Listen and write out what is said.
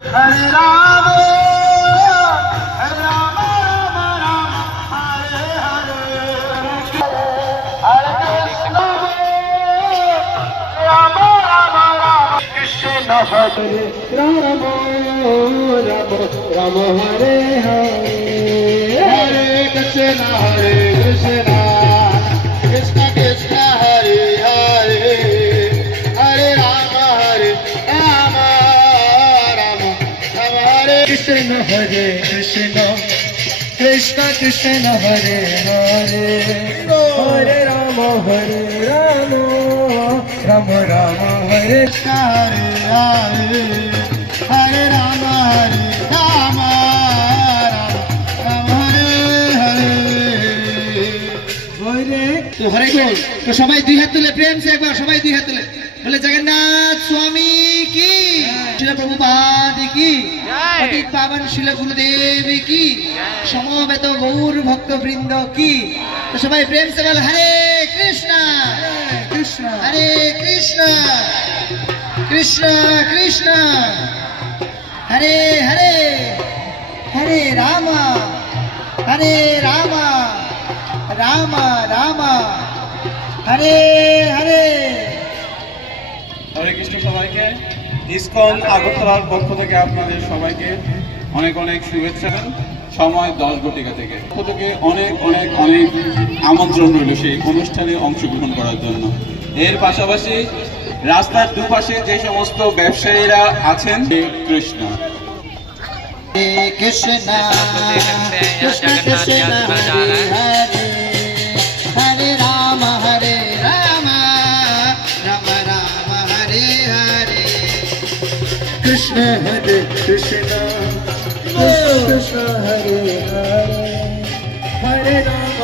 Hare Rama, Hare Rama, Rama Rama, Hare Hare, Hare Krishna, Rama Rama Rama, Krishna Hare Rama, Rama Rama Hare Hare, Hare Krishna, Hare Krishna, Krishna Krishna, Hare Hare, Hare Rama, Hare Rama, Rama Rama Hare Krishna, Hare Krishna, Krishna Krishna, Hare Hare, Hare Rama, Rama Rama Hare Krishna, Hare Hare, Hare Rama, Rama Rama Hare Hare, তো হরে কৃষ্ণ। তো সবাই দুই হাত তুলে প্রেম সে একবার সবাই দুই হাত তুলে বলে জগন্নাথ স্বামী কি, শিল প্রভুপাদ কি, পতিত পাবন শিল গুরুদেব কি, সমবেত গৌর ভক্ত বৃন্দ কি। তো সবাই প্রেম সে বলে হরে কৃষ্ণ কৃষ্ণ হরে কৃষ্ণ কৃষ্ণ কৃষ্ণ হরে হরে, হরে রাম রাম রাম হরে হরে। হরে কৃষ্ণ। সবাইকে ইসকন আগরতলার পক্ষ থেকে আপনাদের সবাইকে অনেক অনেক শুভেচ্ছা। সময় 10 ঘটিকা থেকে অনেক অনেক অনেক আমন্ত্রণ রইল সেই অনুষ্ঠানে অংশগ্রহণ করার জন্য। এর পাশাপাশি রাস্তার দুপাশে যে সমস্ত ব্যবসায়ীরা আছেন, কৃষ্ণ কৃষ্ণ কৃষ্ণ কৃষ্ণ হরে হরে, হরে রাম রাম রাম হরে হরে, কৃষ্ণ হরে কৃষ্ণ কৃষ্ণ কৃষ্ণ হরে হরে, হরে রাম